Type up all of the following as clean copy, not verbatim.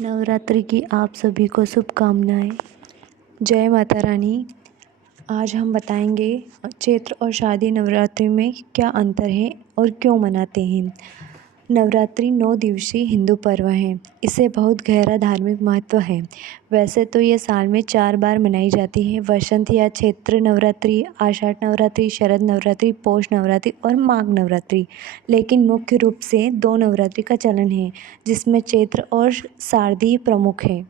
नवरात्रि की आप सभी को शुभकामनाएं। जय माता रानी। आज हम बताएंगे चैत्र और शारदीय नवरात्रि में क्या अंतर है और क्यों मनाते हैं। नवरात्रि 9 दिवसीय हिंदू पर्व है। इसे बहुत गहरा धार्मिक महत्व है। वैसे तो ये साल में 4 बार मनाई जाती है। वसंत या चैत्र नवरात्रि, आषाढ़ नवरात्रि, शरद नवरात्रि, पौष नवरात्रि और माघ नवरात्रि। लेकिन मुख्य रूप से 2 नवरात्रि का चलन है, जिसमें चैत्र और शारदीय प्रमुख है।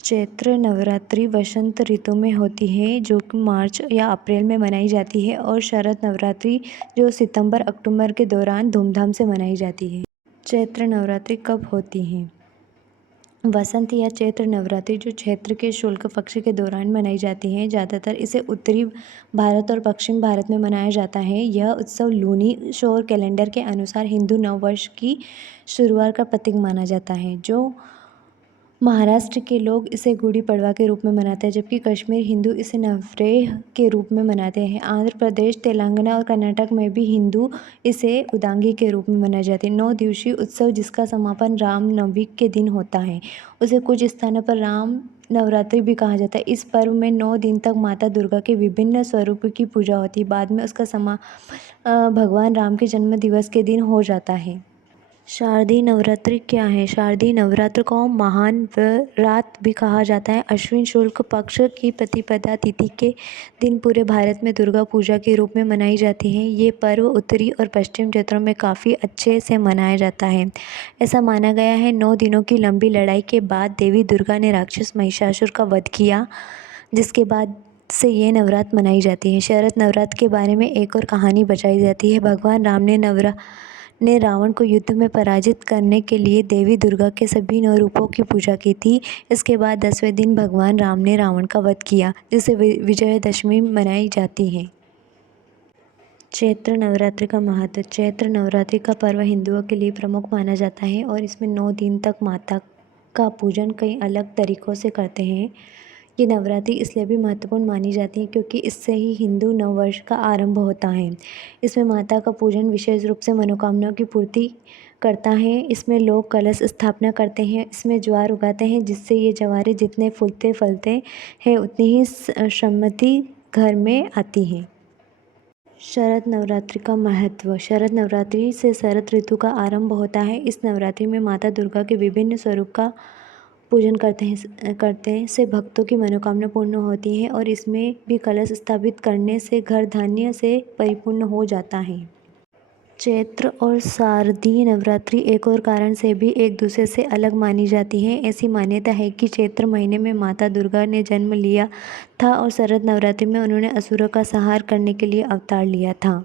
चैत्र नवरात्रि वसंत ऋतु में होती है, जो कि मार्च या अप्रैल में मनाई जाती है, और शरद नवरात्रि जो सितंबर अक्टूबर के दौरान धूमधाम से मनाई जाती है। चैत्र नवरात्रि कब होती है? वसंत या चैत्र नवरात्रि जो चैत्र के शुक्ल पक्ष के दौरान मनाई जाती है। ज़्यादातर इसे उत्तरी भारत और पश्चिम भारत में मनाया जाता है। यह उत्सव लूनी सौर कैलेंडर के अनुसार हिंदू नववर्ष की शुरुआत का प्रतीक माना जाता है। जो महाराष्ट्र के लोग इसे गुड़ी पड़वा के रूप में मनाते हैं, जबकि कश्मीर हिंदू इसे नवरेह के रूप में मनाते हैं। आंध्र प्रदेश, तेलंगाना और कर्नाटक में भी हिंदू इसे उदांगी के रूप में मनाए जाते हैं। 9 दिवसीय उत्सव, जिसका समापन रामनवमी के दिन होता है, उसे कुछ स्थानों पर राम नवरात्रि भी कहा जाता है। इस पर्व में 9 दिन तक माता दुर्गा के विभिन्न स्वरूपों की पूजा होती है। बाद में उसका समापन भगवान राम के जन्म दिवस के दिन हो जाता है। शारदीय नवरात्रि क्या है? शारदीय नवरात्र को महानवरात भी कहा जाता है। अश्विन शुक्ल पक्ष की प्रतिपदा तिथि के दिन पूरे भारत में दुर्गा पूजा के रूप में मनाई जाती है। ये पर्व उत्तरी और पश्चिम क्षेत्रों में काफ़ी अच्छे से मनाया जाता है। ऐसा माना गया है 9 दिनों की लंबी लड़ाई के बाद देवी दुर्गा ने राक्षस महिषासुर का वध किया, जिसके बाद से ये नवरात्र मनाई जाती है। शरद नवरात्र के बारे में एक और कहानी बताई जाती है। भगवान राम ने रावण को युद्ध में पराजित करने के लिए देवी दुर्गा के सभी 9 रूपों की पूजा की थी। इसके बाद 10वें दिन भगवान राम ने रावण का वध किया, जिसे विजयदशमी मनाई जाती है। चैत्र नवरात्रि का महत्व। चैत्र नवरात्रि का पर्व हिंदुओं के लिए प्रमुख माना जाता है और इसमें 9 दिन तक माता का पूजन कई अलग तरीक़ों से करते हैं। ये नवरात्रि इसलिए भी महत्वपूर्ण मानी जाती है क्योंकि इससे ही हिंदू नववर्ष का आरंभ होता है। इसमें माता का पूजन विशेष रूप से मनोकामनाओं की पूर्ति करता है। इसमें लोग कलश स्थापना करते हैं। इसमें ज्वार उगाते हैं, जिससे ये ज्वारे जितने फूलते फलते हैं उतनी ही समृद्धि घर में आती है। शरद नवरात्रि का महत्व। शरद नवरात्रि से शरद ऋतु का आरंभ होता है। इस नवरात्रि में माता दुर्गा के विभिन्न स्वरूप का पूजन करते हैं से भक्तों की मनोकामना पूर्ण होती है, और इसमें भी कलश स्थापित करने से घर धान्य से परिपूर्ण हो जाता है। चैत्र और शारदीय नवरात्रि एक और कारण से भी एक दूसरे से अलग मानी जाती है। ऐसी मान्यता है कि चैत्र महीने में माता दुर्गा ने जन्म लिया था और शरद नवरात्रि में उन्होंने असुरों का संहार करने के लिए अवतार लिया था।